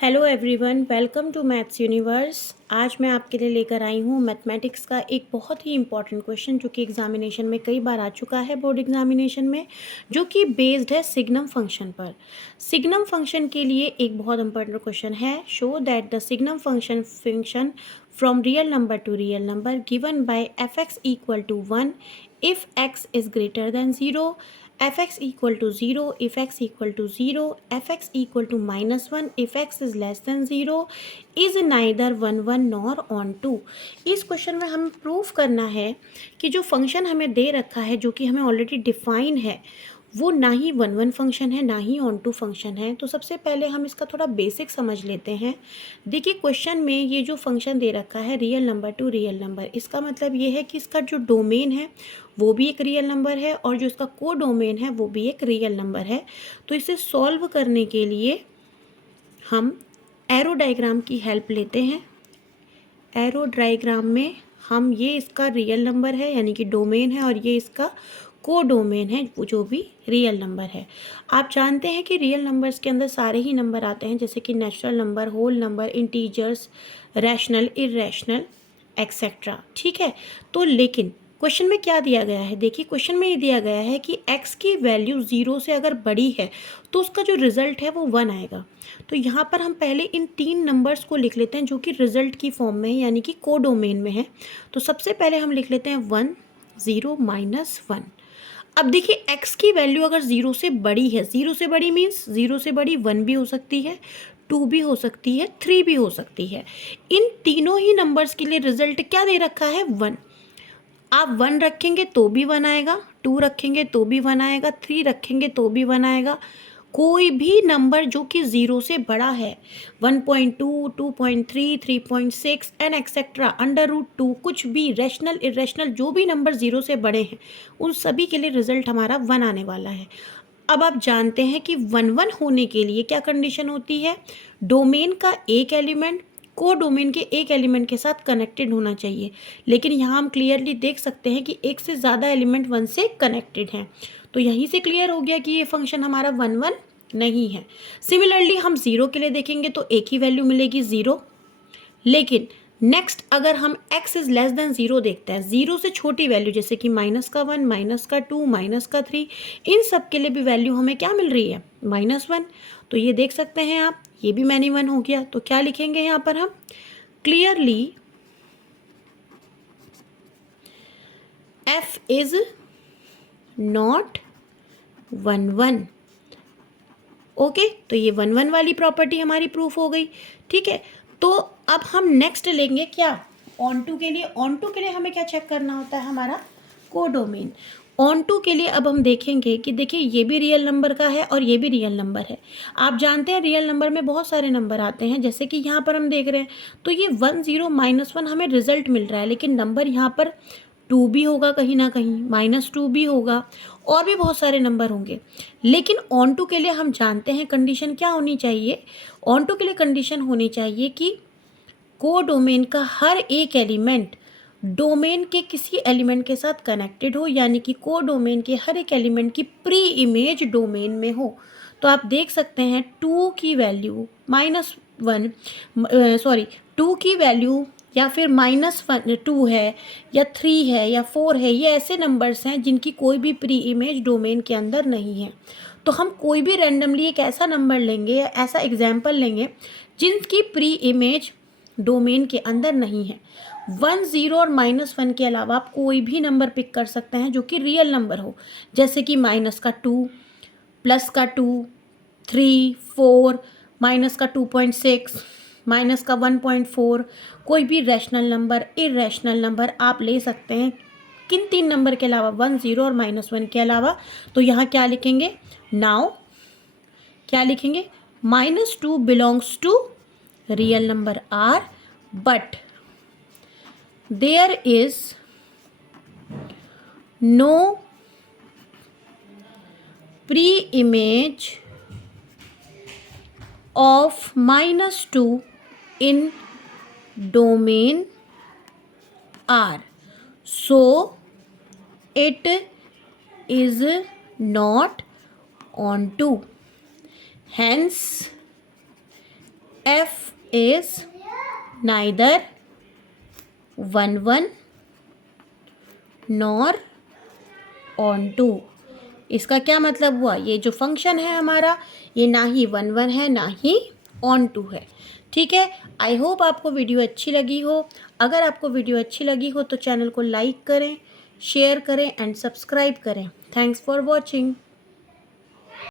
Hello everyone, welcome to Maths Universe. आज मैं आपके लिए लेकर आई हूँ मैथमेटिक्स का एक बहुत ही इंपॉर्टेंट क्वेश्चन जो कि एग्जामिनेशन में कई बार आ चुका है, बोर्ड एग्जामिनेशन में, जो कि बेस्ड है सिग्नम फंक्शन पर। सिग्नम फंक्शन के लिए एक बहुत इंपॉर्टेंट क्वेश्चन है, show that the signum function from real number to real number given by f x equal to 1 if x is greater than 0, fx equal to 0 if x equal to 0, fx equal to -1 if x is less than 0, is neither 1 1 nor on 2। इस question में हमें proof करना है कि जो function हमें दे रखा है, जो कि हमें ऑलरेडी डिफाइन है, वो ना ही 1 1 फंक्शन है ना ही ऑन 2 फंक्शन है। तो सबसे पहले हम इसका थोड़ा बेसिक समझ लेते हैं। देखिए, क्वेश्चन में ये जो फंक्शन दे रखा है real number to real number, इसका मतलब ये है कि इसका जो डोमेन है वो भी एक रियल नंबर है और जो इसका को डोमेन है वो भी एक रियल नंबर है। तो इसे सॉल्व करने के लिए हम एरो डायग्राम की हेल्प लेते हैं। एरो डायग्राम में हम ये इसका रियल नंबर है यानी कि डोमेन है और ये इसका को डोमेन है वो जो भी रियल नंबर है। आप जानते हैं कि रियल नंबर्स के अंदर सारे ही नंबर आते हैं, जैसे कि natural number, whole number, integers, rational, irrational, etcetera. ठीक है, तो लेकिन क्वेश्चन में क्या दिया गया है? देखिए, क्वेश्चन में ये दिया गया है कि x की वैल्यू 0 से अगर बड़ी है तो उसका जो रिजल्ट है वो 1 आएगा। तो यहाँ पर हम पहले इन 3 नंबर्स को लिख लेते हैं जो कि रिजल्ट की फॉर्म में है यानी कि को डोमेन में है। तो सबसे पहले हम लिख लेते हैं 1 0 -1। अब देखिए, x की वैल्यू अगर 0 से बड़ी है, 0 से बड़ी मीन्स 0 से बड़ी 1 भी हो सकती है, 2 भी हो सकती है, 3 भी हो सकती है। इन तीनों ही नंबर्स के लिए रिजल्ट क्या दे रखा है? 1। आप 1 रखेंगे तो भी 1 आएगा, 2 रखेंगे तो भी 1 आएगा, 3 रखेंगे तो भी 1 आएगा। कोई भी नंबर जो कि 0 से बड़ा है, 1.2, 2.3, 3.6 एंड एक्सेट्रा, √2, कुछ भी, रैशनल, इरेशनल, जो भी नंबर 0 से बड़े हैं उन सभी के लिए रिजल्ट हमारा 1 आने वाला है। अब आप जानते हैं कि 1 1 होने के लिए क्या कंडीशन होती है? डोमेन का एक एलिमेंट को डोमेन के एक एलिमेंट के साथ कनेक्टेड होना चाहिए। लेकिन यहाँ हम क्लियरली देख सकते हैं कि एक से ज़्यादा एलिमेंट 1 से कनेक्टेड हैं। तो यहीं से क्लियर हो गया कि ये फंक्शन हमारा 1 1 नहीं है। सिमिलरली हम 0 के लिए देखेंगे तो एक ही वैल्यू मिलेगी 0। लेकिन नेक्स्ट अगर हम x इज़ लेस देन 0 देखते हैं, 0 से छोटी वैल्यू जैसे कि -1, -2, -3, इन सब के लिए भी वैल्यू हमें क्या मिल रही है? -1। तो ये देख सकते हैं आप, ये भी मैनी 1 हो गया। तो क्या लिखेंगे यहाँ पर हम? Clearly f is not 1 1। Okay, तो ये 1 1 वाली प्रॉपर्टी हमारी प्रूफ हो गई। ठीक है, तो अब हम नेक्स्ट लेंगे क्या? ऑन टू के लिए। ऑन टू के लिए हमें क्या चेक करना होता है? हमारा कोडोमेन। ऑन टू के लिए अब हम देखेंगे कि देखिए, ये भी रियल नंबर का है और ये भी रियल नंबर है। आप जानते हैं रियल नंबर में बहुत सारे नंबर आते हैं, जैसे कि यहाँ पर हम देख रहे हैं। तो ये 1 0 -1 हमें रिजल्ट मिल रहा है, लेकिन नंबर यहाँ पर 2 भी होगा, कहीं ना कहीं -2 भी होगा, और भी बहुत सारे नंबर होंगे। लेकिन ऑन टू के लिए हम जानते हैं कंडीशन क्या होनी चाहिए? ऑन टू के लिए कंडीशन होनी चाहिए कि को डोमेन का हर एक एलिमेंट डोमेन के किसी एलिमेंट के साथ कनेक्टेड हो, यानी कि को डोमेन के हर एक एलिमेंट की प्री इमेज डोमेन में हो। तो आप देख सकते हैं 2 की वैल्यू -1, सॉरी, 2 की वैल्यू या फिर -2 है या 3 है या 4 है, ये ऐसे नंबर्स हैं जिनकी कोई भी प्री इमेज डोमेन के अंदर नहीं है। तो हम कोई भी रैंडमली एक ऐसा नंबर लेंगे या ऐसा एग्जाम्पल लेंगे जिनकी प्री इमेज डोमेन के अंदर नहीं है। 1 0 और -1 के अलावा आप कोई भी नंबर पिक कर सकते हैं जो कि रियल नंबर हो, जैसे कि -2, +2, 3 4, -2.6, -1.4, कोई भी रैशनल नंबर, इरेशनल नंबर आप ले सकते हैं। किन 3 नंबर के अलावा? 1 0 और -1 के अलावा। तो यहाँ क्या लिखेंगे? नाउ क्या लिखेंगे? -2 belongs to real number R, but there is no pre-image of -2 in domain R, so it is not onto. Hence f is neither 1 1 nor onto. इसका क्या मतलब हुआ, ये जो फंक्शन है हमारा ये ना ही 1 1 है ना ही ऑन टू है। ठीक है, आई होप आपको वीडियो अच्छी लगी हो। अगर आपको वीडियो अच्छी लगी हो तो चैनल को लाइक करें, शेयर करें एंड सब्सक्राइब करें। Thanks for watching.